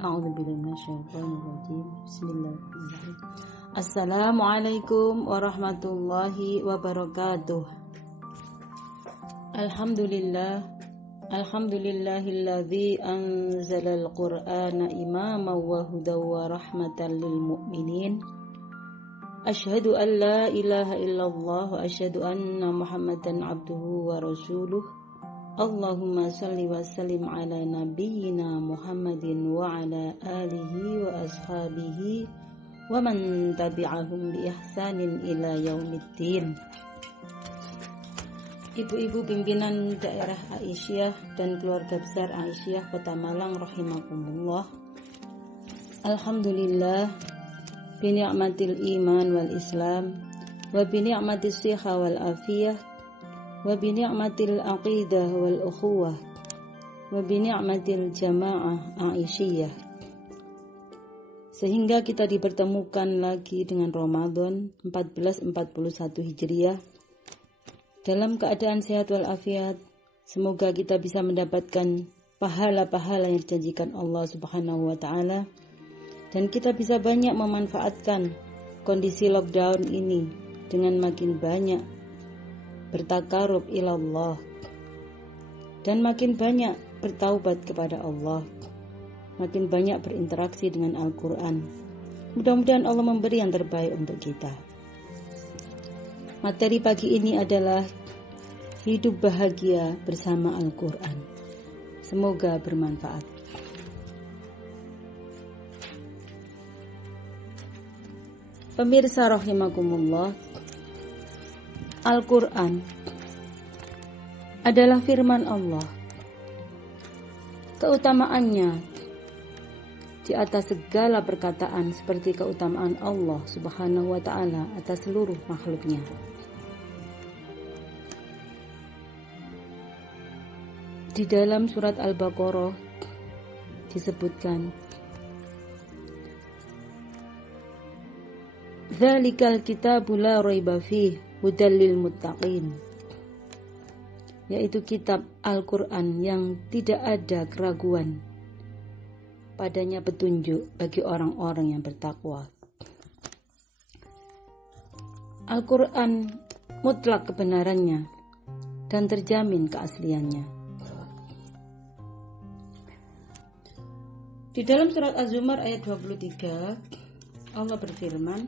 A'udzubillahi minasyaitonirrajim. Bismillahirrahmanirrahim. Assalamualaikum warahmatullahi wabarakatuh. Alhamdulillahilladzi anzalal qur'ana imaman wa hudaw wa rahmatan lil mu'minin. Asyhadu an la ilaha illallah wa asyhadu anna Muhammadan abduhu wa rasuluh. Allahumma salli wa sallim ala nabiyyina Muhammadin wa ala alihi wa ashabihi wa man tabi'ahum bi ihsanin ila yaumiddin. Ibu-ibu pimpinan daerah Aisyah dan keluarga besar Aisyah Kota Malang rahimakumullah. Alhamdulillah bi ni'matil iman wal islam wa bi ni'matis siha wal afiyah wa bi ni'matil aqidah wal ukhuwah wa bi ni'matil jamaah aisyah, sehingga kita dipertemukan lagi dengan Ramadan 1441 Hijriah dalam keadaan sehat wal afiat. Semoga kita bisa mendapatkan pahala-pahala yang dijanjikan Allah Subhanahu wa taala, dan kita bisa banyak memanfaatkan kondisi lockdown ini dengan makin banyak bertakarub ilallah dan makin banyak bertaubat kepada Allah, makin banyak berinteraksi dengan Al-Quran. Mudah-mudahan Allah memberi yang terbaik untuk kita. Materi pagi ini adalah hidup bahagia bersama Al-Quran. Semoga bermanfaat. Pemirsa rahimakumullah, Al-Quran adalah firman Allah. Keutamaannya di atas segala perkataan seperti keutamaan Allah Subhanahu wa ta'ala atas seluruh makhluknya. Di dalam surat Al-Baqarah disebutkan, Dzalikal kitabu la raiba fihi hudal lil muttaqin, yaitu kitab Al-Quran yang tidak ada keraguan padanya petunjuk bagi orang-orang yang bertakwa. Al-Quran mutlak kebenarannya dan terjamin keasliannya. Di dalam surat Az-Zumar ayat 23 Allah berfirman,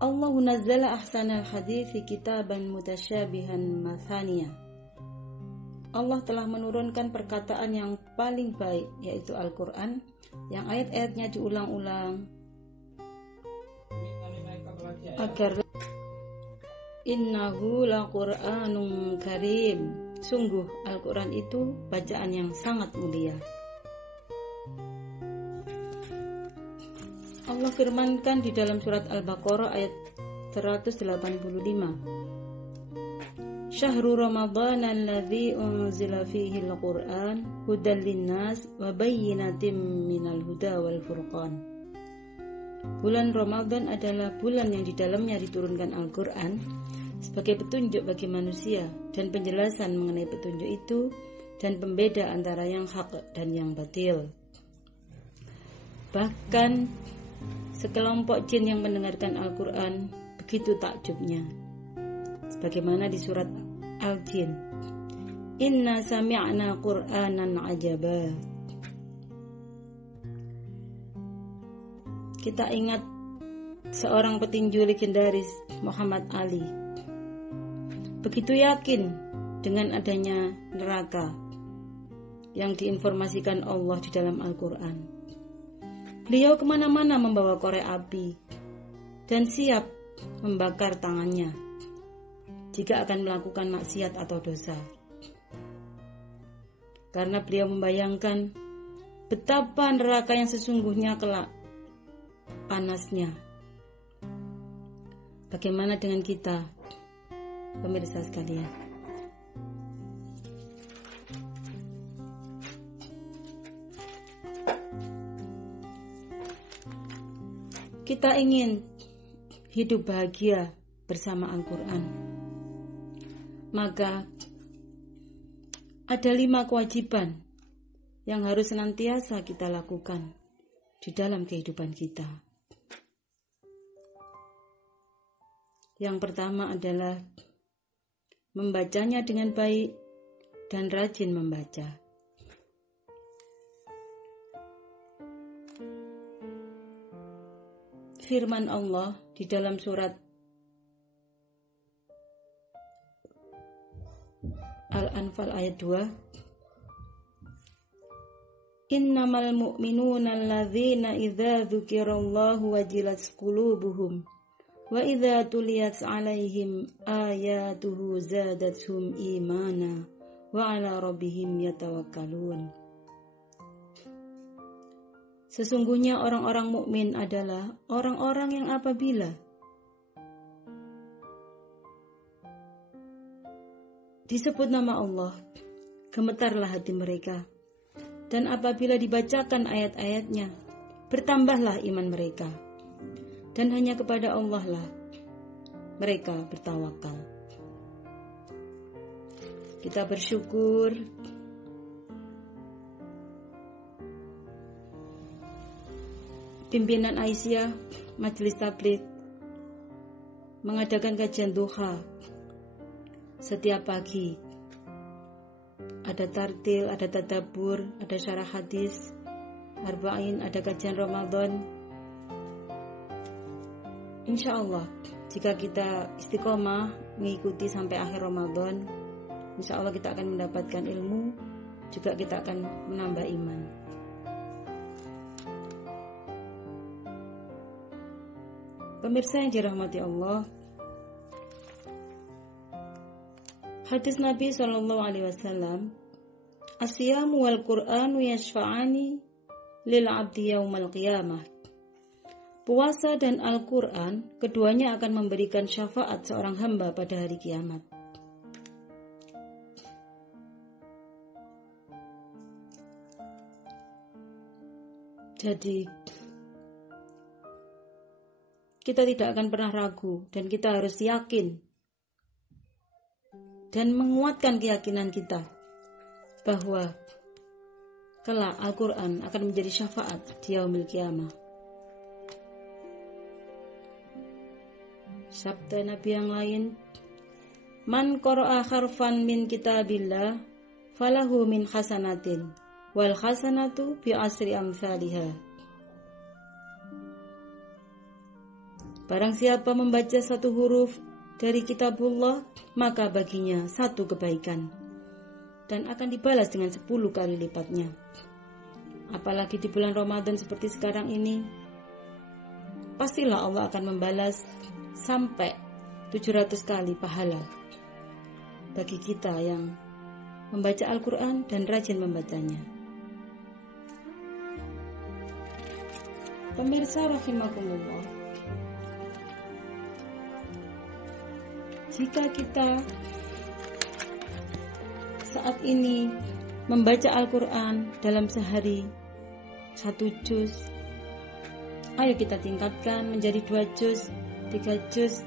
Allahu nazzala ahsanal hadithi kitaban mutasyabihan mathaniya. Allah telah menurunkan perkataan yang paling baik, yaitu Al-Quran, yang ayat-ayatnya diulang-ulang agar innahu laqur'anun karim. Sungguh Al-Quran itu bacaan yang sangat mulia. Allah firmankan di dalam surat Al-Baqarah ayat 185, Syahrul Ramadan alladzi unzila fihi al-Qur'an hudan linnas wa bayyinatin minal huda wal furqan. Bulan Ramadan adalah bulan yang di dalamnya diturunkan Al-Qur'an sebagai petunjuk bagi manusia dan penjelasan mengenai petunjuk itu dan pembeda antara yang hak dan yang batil. Bahkan sekelompok jin yang mendengarkan Al-Quran begitu takjubnya, sebagaimana di surat Al-Jin, Inna sami'na Qur'anan ajaba. Kita ingat seorang petinju legendaris, Muhammad Ali, begitu yakin dengan adanya neraka yang diinformasikan Allah di dalam Al-Quran. Beliau kemana-mana membawa korek api dan siap membakar tangannya jika akan melakukan maksiat atau dosa. Karena beliau membayangkan betapa neraka yang sesungguhnya kelak panasnya. Bagaimana dengan kita, pemirsa sekalian? Kita ingin hidup bahagia bersama Al-Quran, maka ada 5 kewajiban yang harus senantiasa kita lakukan di dalam kehidupan kita. Yang pertama adalah membacanya dengan baik dan rajin membaca. Firman Allah di dalam surat Al-Anfal ayat 2, Innamal mu'minuna alladzina idza dzukirallahu wajilat qulubuhum wa idza tuliyat 'alaihim ayatuhu zadatuhum imana wa 'ala rabbihim yatawakkalun. Sesungguhnya orang-orang mukmin adalah orang-orang yang apabila disebut nama Allah, gemetarlah hati mereka. Dan apabila dibacakan ayat-ayatnya, bertambahlah iman mereka. Dan hanya kepada Allah lah mereka bertawakal. Kita bersyukur pimpinan Aisyah Majelis Tabligh mengadakan kajian duha setiap pagi. Ada tartil, ada tadabbur, ada syarah hadis, arba'in, ada kajian Ramadan. Insya Allah, jika kita istiqomah mengikuti sampai akhir Ramadan, insya Allah kita akan mendapatkan ilmu, juga kita akan menambah iman. Pemirsa yang dirahmati Allah, hadis Nabi SAW, As-siyamu wal Qur'anu yashfa'ani lil abdi yaumal qiyamah. Puasa dan Al-Quran, keduanya akan memberikan syafaat seorang hamba pada hari kiamat. Jadi, kita tidak akan pernah ragu dan kita harus yakin dan menguatkan keyakinan kita bahwa kelak Al-Quran akan menjadi syafaat di yaumil qiyamah. Sabda Nabi yang lain, Man qara'a harfan min kitabillah falahu min hasanatin wal hasanatu bi asri amsalihha. Barang siapa membaca satu huruf dari kitabullah, maka baginya satu kebaikan dan akan dibalas dengan 10 kali lipatnya. Apalagi di bulan Ramadan seperti sekarang ini, pastilah Allah akan membalas sampai 700 kali pahala bagi kita yang membaca Al-Quran dan rajin membacanya. Pemirsa rahimakumullah, jika kita saat ini membaca Al-Quran dalam sehari 1 juz, ayo kita tingkatkan menjadi 2 juz, 3 juz,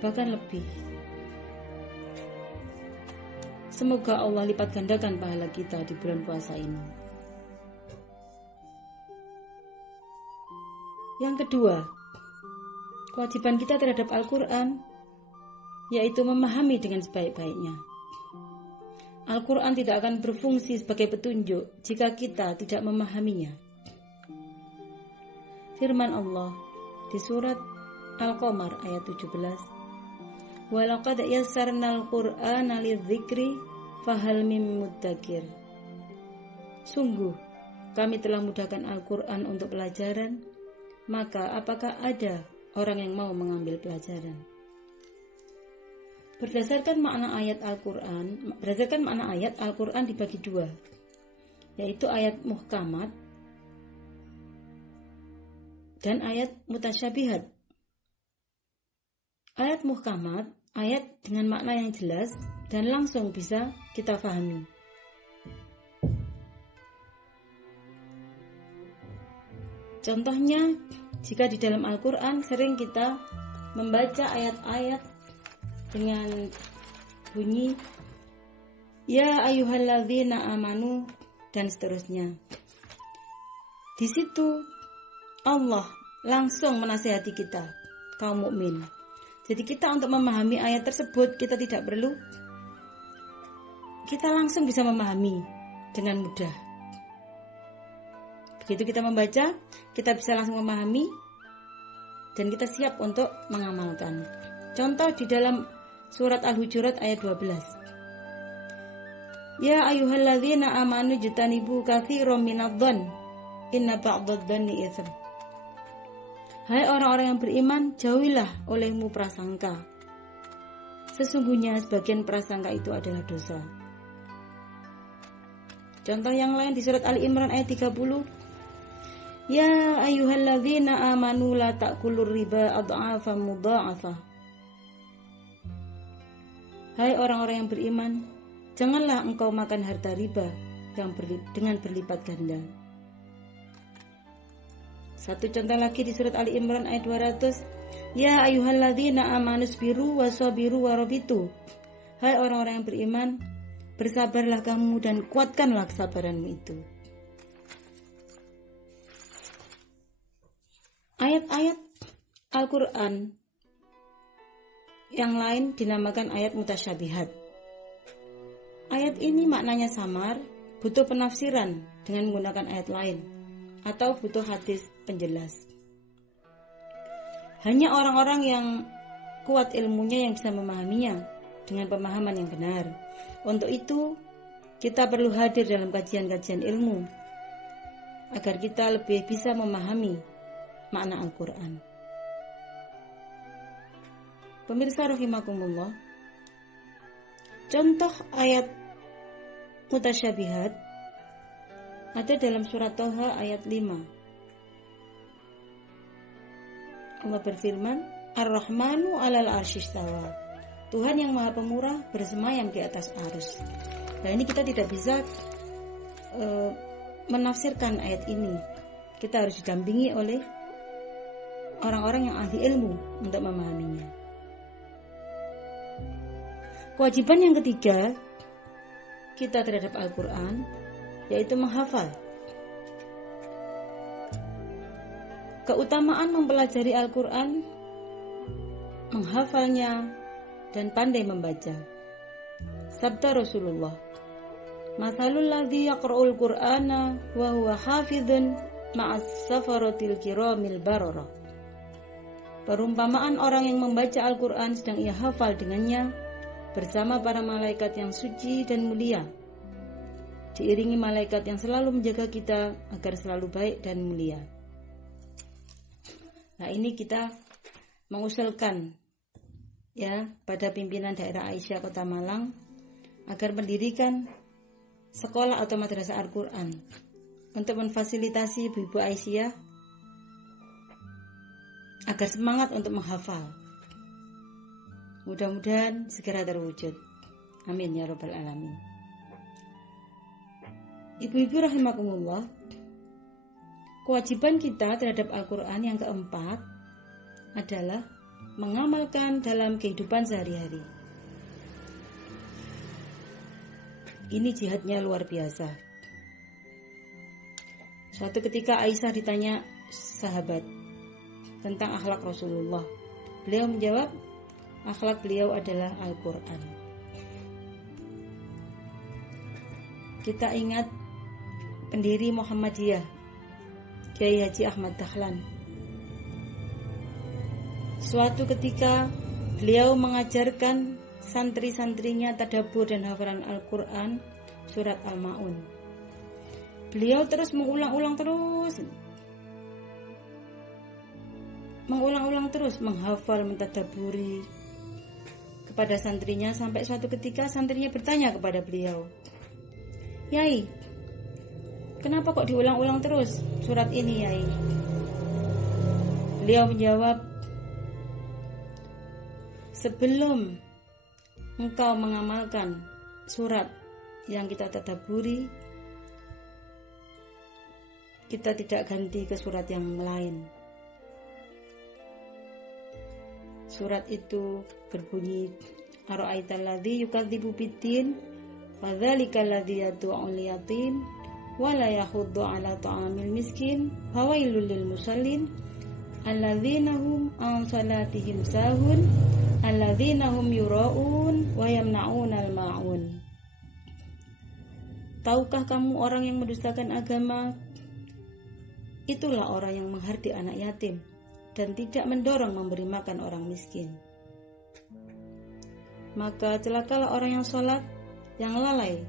bahkan lebih. Semoga Allah lipat gandakan pahala kita di bulan puasa ini. Yang kedua, kewajiban kita terhadap Al-Quran yaitu memahami dengan sebaik-baiknya. Al-Quran tidak akan berfungsi sebagai petunjuk jika kita tidak memahaminya. Firman Allah di surat Al-Qamar ayat 17, Walaqad yassarnal Qur'ana lidzikri fahal mim muddakir. Sungguh kami telah mudahkan Al-Quran untuk pelajaran, maka apakah ada orang yang mau mengambil pelajaran? Berdasarkan makna ayat Al-Quran dibagi 2, yaitu ayat muhkamat dan ayat mutasyabihat. Ayat muhkamat, ayat dengan makna yang jelas dan langsung bisa kita pahami. Contohnya, jika di dalam Al-Quran sering kita membaca ayat-ayat dengan bunyi ya ayyuhalladzina amanu, dan seterusnya. Di situ Allah langsung menasihati kita, kaum mukmin. Jadi kita untuk memahami ayat tersebut, kita tidak perlu, kita langsung bisa memahami dengan mudah. Begitu kita membaca, kita bisa langsung memahami dan kita siap untuk mengamalkan. Contoh di dalam surat Al-Hujurat ayat 12. Ya ayyuhalladzina amanu jtanibu katsiran minadh-dhann inna ba'dadh-dhanni itsm. Hai orang-orang yang beriman, jauhilah olehmu prasangka. Sesungguhnya sebagian prasangka itu adalah dosa. Contoh yang lain di surat Ali Imran ayat 30. Ya ayyuhalladzina amanu la ta'kulur riba adha'afan mudha'afah. Hai orang-orang yang beriman, janganlah engkau makan harta riba yang dengan berlipat ganda. Satu contoh lagi di surat Ali Imran ayat 200. Ya ayyuhalladzina amanu sabiru wasabiru warabitu. Hai orang-orang yang beriman, bersabarlah kamu dan kuatkanlah kesabaranmu itu. Ayat-ayat Al-Quran yang lain dinamakan ayat mutasyabihat. Ayat ini maknanya samar, butuh penafsiran dengan menggunakan ayat lain, atau butuh hadis penjelas. Hanya orang-orang yang kuat ilmunya yang bisa memahaminya dengan pemahaman yang benar. Untuk itu, kita perlu hadir dalam kajian-kajian ilmu agar kita lebih bisa memahami makna Al-Quran. Pemirsa rahimakumullah, contoh ayat mutasyabihat ada dalam surat Thaha ayat 5. Allah berfirman, Ar-Rahmanu 'alal 'arsy istawa. Tuhan yang Maha Pemurah bersemayam di atas arsy. Nah, ini kita tidak bisa menafsirkan ayat ini. Kita harus didampingi oleh orang-orang yang ahli ilmu untuk memahaminya. Kewajiban yang ketiga kita terhadap Al-Quran yaitu menghafal. Keutamaan mempelajari Al-Quran, menghafalnya, dan pandai membaca. Sabda Rasulullah, Mathalul ladzi yaqra'ul Qur'ana wa huwa hafidhun ma'as safaratil kiramil bararah. Perumpamaan orang yang membaca Al-Quran sedang ia hafal dengannya bersama para malaikat yang suci dan mulia, diiringi malaikat yang selalu menjaga kita agar selalu baik dan mulia. Nah, ini kita mengusulkan ya pada pimpinan daerah Aisyah Kota Malang agar mendirikan sekolah atau madrasah Al-Quran untuk memfasilitasi ibu-ibu Aisyah agar semangat untuk menghafal. Mudah-mudahan segera terwujud. Amin ya rabbal alamin. Ibu-ibu rahimakumullah, kewajiban kita terhadap Al-Quran yang keempat adalah mengamalkan dalam kehidupan sehari-hari. Ini jihadnya luar biasa. Suatu ketika Aisyah ditanya sahabat tentang akhlak Rasulullah. Beliau menjawab, akhlak beliau adalah Al-Quran. Kita ingat pendiri Muhammadiyah, Kiai Haji Ahmad Dahlan. Suatu ketika beliau mengajarkan santri-santrinya tadabbur dan hafalan Al-Quran surat Al-Ma'un. Beliau terus mengulang-ulang terus menghafal, mentadabburi kepada santrinya sampai suatu ketika santrinya bertanya kepada beliau, Yai, kenapa kok diulang-ulang terus surat ini, Yai? Beliau menjawab, sebelum engkau mengamalkan surat yang kita tadabburi, kita tidak ganti ke surat yang lain. Surat itu berbunyi, Ara'aital ladzi yukadzibu biddin, fadzalikal ladzi yad'ul yatim wa la yahuddu 'ala ta'amil miskin fawailul lil musallin alladzina hum an salatihim sahun alladzina hum yura'un wa yamna'unal ma'un. Tahukah kamu orang yang mendustakan agama? Itulah orang yang menghardik anak yatim dan tidak mendorong memberi makan orang miskin. Maka celakalah orang yang sholat, yang lalai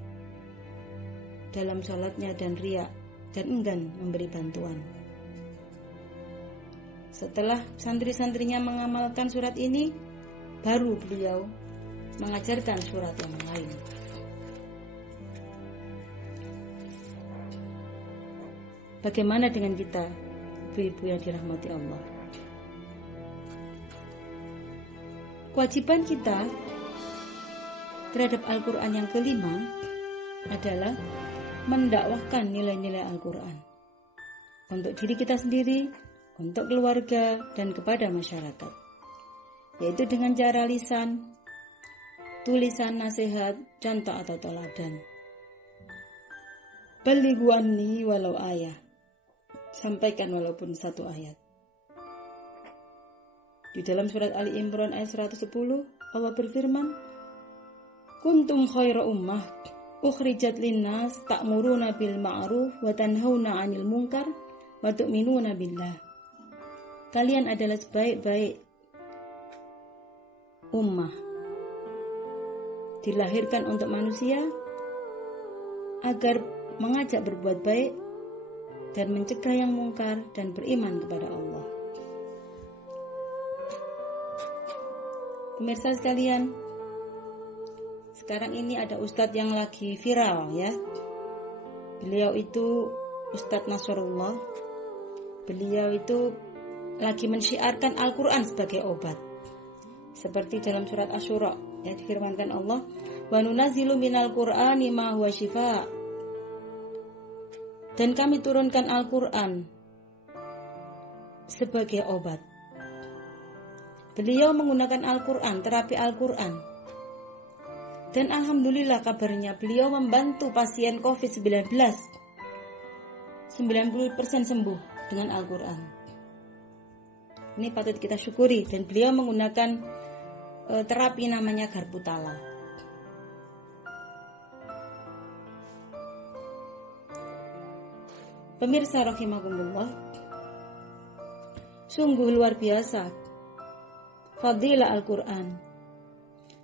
dalam sholatnya dan riya dan enggan memberi bantuan. Setelah santri-santrinya mengamalkan surat ini, baru beliau mengajarkan surat yang lain. Bagaimana dengan kita, ibu-ibu yang dirahmati Allah? Kewajiban kita terhadap Al-Quran yang kelima adalah mendakwahkan nilai-nilai Al-Quran untuk diri kita sendiri, untuk keluarga, dan kepada masyarakat, yaitu dengan cara lisan, tulisan, nasihat, contoh atau teladan. Balighu anni walau ayat, sampaikan walaupun satu ayat. Di dalam surat Ali Imran ayat 110, Allah berfirman, kuntum khaira ummah ukhrijat linnas ta'muruna bil ma'ruf wa tanhauna 'anil munkar wa tu'minuna billah. Kalian adalah sebaik-baik ummah, dilahirkan untuk manusia agar mengajak berbuat baik dan mencegah yang mungkar dan beriman kepada Allah. Pemirsa sekalian, sekarang ini ada ustadz yang lagi viral ya. Beliau itu Ustadz Nasrullah. Beliau itu lagi mensyiarkan Al-Quran sebagai obat. Seperti dalam surat Asy-Syura ya, difirmankan Allah, wa nunazzilu minal Qur'ani ma huwa syifaa. Dan kami turunkan Al-Quran sebagai obat. Beliau menggunakan Al-Quran, terapi Al-Quran. Dan alhamdulillah kabarnya beliau membantu pasien COVID-19. 90% sembuh dengan Al-Quran. Ini patut kita syukuri. Dan beliau menggunakan terapi namanya Garbutala. Pemirsa rahimakumullah, sungguh luar biasa fadilah Al-Quran.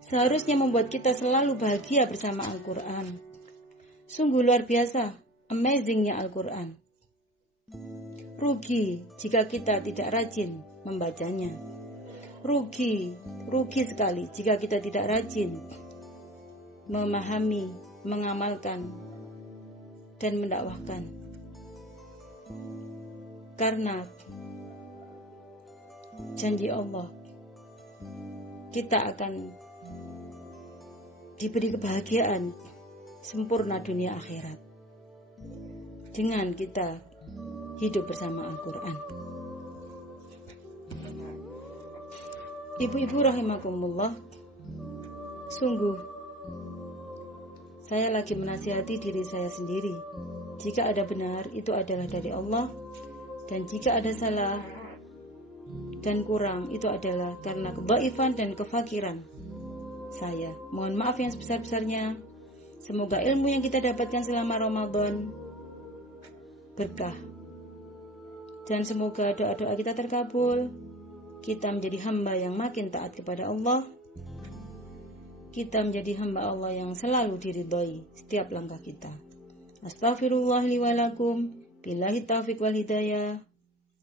Seharusnya membuat kita selalu bahagia bersama Al-Quran. Sungguh luar biasa, amazingnya Al-Quran. Rugi jika kita tidak rajin membacanya. Rugi sekali jika kita tidak rajin memahami, mengamalkan, dan mendakwahkan. Karena janji Allah, kita akan diberi kebahagiaan sempurna dunia akhirat dengan kita hidup bersama Al-Quran. Ibu-ibu rahimakumullah, sungguh saya lagi menasihati diri saya sendiri. Jika ada benar, itu adalah dari Allah, dan jika ada salah dan kurang, itu adalah karena kedhaifan dan kefakiran saya. Mohon maaf yang sebesar-besarnya. Semoga ilmu yang kita dapatkan selama Ramadan berkah, dan semoga doa-doa kita terkabul. Kita menjadi hamba yang makin taat kepada Allah. Kita menjadi hamba Allah yang selalu diridhoi setiap langkah kita. Astaghfirullah li wa lakum, billahi taufiq wal hidayah.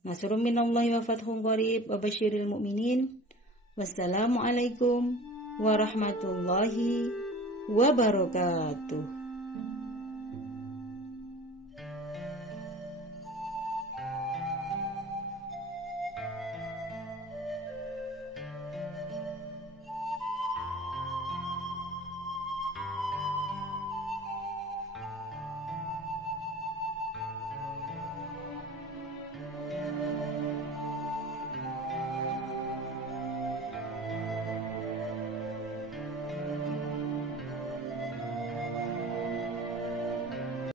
Nasrun minallahi wa fathun qarib wa basyiril mu'minin. Wassalamualaikum warahmatullahi wabarakatuh.